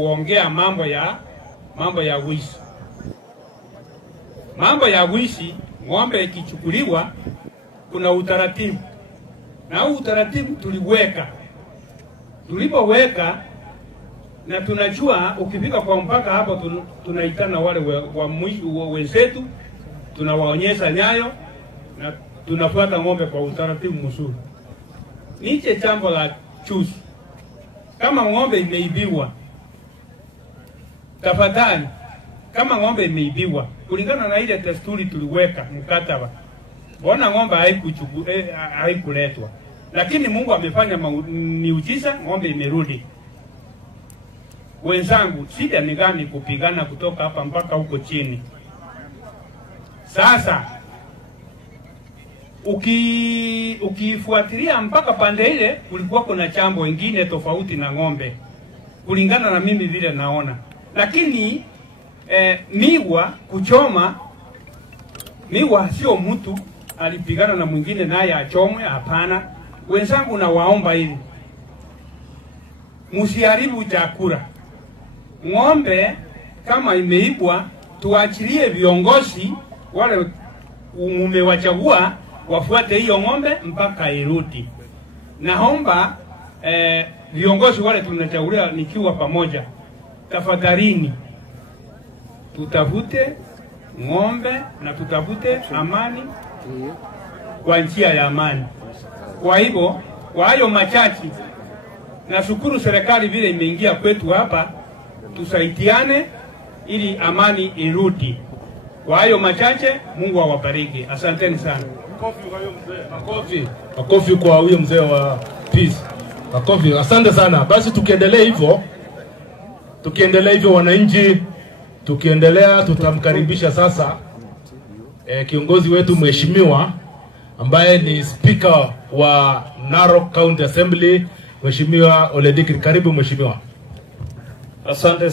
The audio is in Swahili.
kuongea mambo ya wizi. Mambo ya wizi, ng'ombe ikichukuliwa kuna utaratibu. Na utaratibu tuliweka. Tulipoweka na tunajua ukifika kwa mpaka hapo tunaitana wale wenzetu, tunawaonyesha nyayo na tunafuata ng'ombe kwa utaratibu mzuri. Niche jambo la chusi. Kama ng'ombe imeibiwa, tafadhali, kama ng'ombe imeibiwa, kulingana na ile desturi tuliweka mkataba, mbona ng'ombe haikuletwa? Lakini Mungu amefanya miujiza, ng'ombe imerudi. Wenzangu, shida ni gani kupigana kutoka hapa mpaka huko chini? Sasa ukifuatilia mpaka pande ile kulikuwa kuna jambo lingine tofauti na ng'ombe, kulingana na mimi vile naona. Lakini miwa kuchoma, miwa sio mtu alipigana na mwingine naye achomwe, hapana. Wenzangu, na waomba hivi, msiharibu chakula. Ng'ombe kama imeibwa, tuachilie viongozi wale umewachagua wafuate hiyo ng'ombe mpaka irudi. Naomba viongozi wale tunachagulia nikiwa pamoja, tafadhalini tutafute ng'ombe na tutafute amani kwa njia ya amani. Kwa hivyo, kwa hayo machache, nashukuru serikali vile imeingia kwetu hapa, tusaidiane ili amani irudi. Kwa hayo machache, Mungu awabariki. Asanteni sana. Makofi kwa huyo mzee wa peace. Makofi. Asante sana. Basi tukiendelea hivyo wananchi, tutamkaribisha sasa kiongozi wetu mheshimiwa ambaye ni speaker wa Narok County Assembly, Mheshimiwa Ole Dikir. Karibu mheshimiwa. Asante.